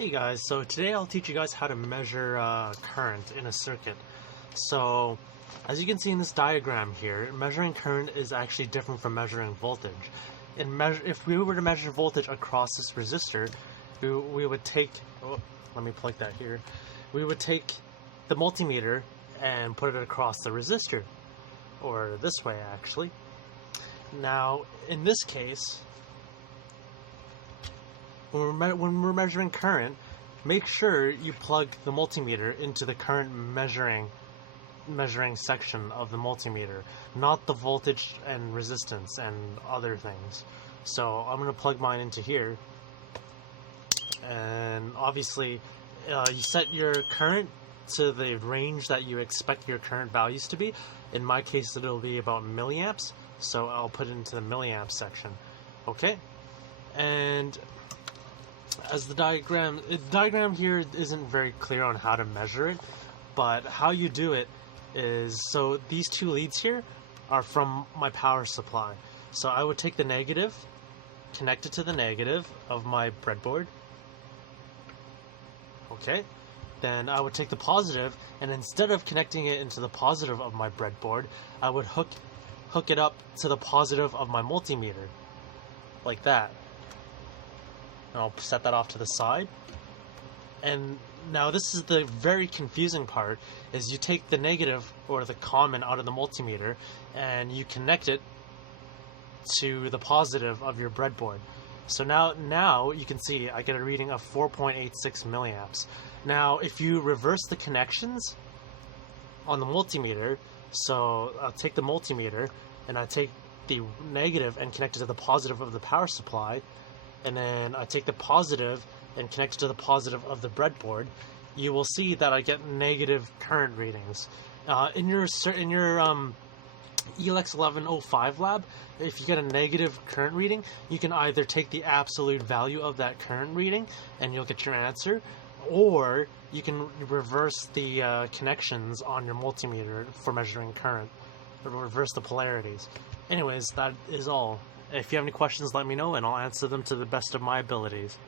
Hey guys, so today I'll teach you guys how to measure current in a circuit. So, as you can see in this diagram here, measuring current is actually different from measuring voltage. If we were to measure voltage across this resistor, we would take, let me plug that here, we would take the multimeter and put it across the resistor, or this way actually. Now, in this case, when we're measuring current, make sure you plug the multimeter into the current measuring section of the multimeter, not the voltage and resistance and other things. So I'm going to plug mine into here, and obviously you set your current to the range that you expect your current values to be. In my case, it'll be about milliamps, so I'll put it into the milliamp section. Okay, and as the diagram here isn't very clear on how to measure it, but how you do it is, so these two leads here are from my power supply. So I would take the negative, connect it to the negative of my breadboard. Okay, then I would take the positive, and instead of connecting it into the positive of my breadboard, I would hook it up to the positive of my multimeter, like that. And I'll set that off to the side. And now this is the very confusing part, is you take the negative or the common out of the multimeter and you connect it to the positive of your breadboard. So now you can see I get a reading of 4.86 milliamps. Now if you reverse the connections on the multimeter, so I'll take the multimeter and I take the negative and connect it to the positive of the power supply, and then I take the positive and connect it to the positive of the breadboard, you will see that I get negative current readings. In your ELEX1105 lab, if you get a negative current reading, you can either take the absolute value of that current reading and you'll get your answer, or you can reverse the connections on your multimeter for measuring current, or reverse the polarities. Anyways, that is all. If you have any questions, let me know and I'll answer them to the best of my abilities.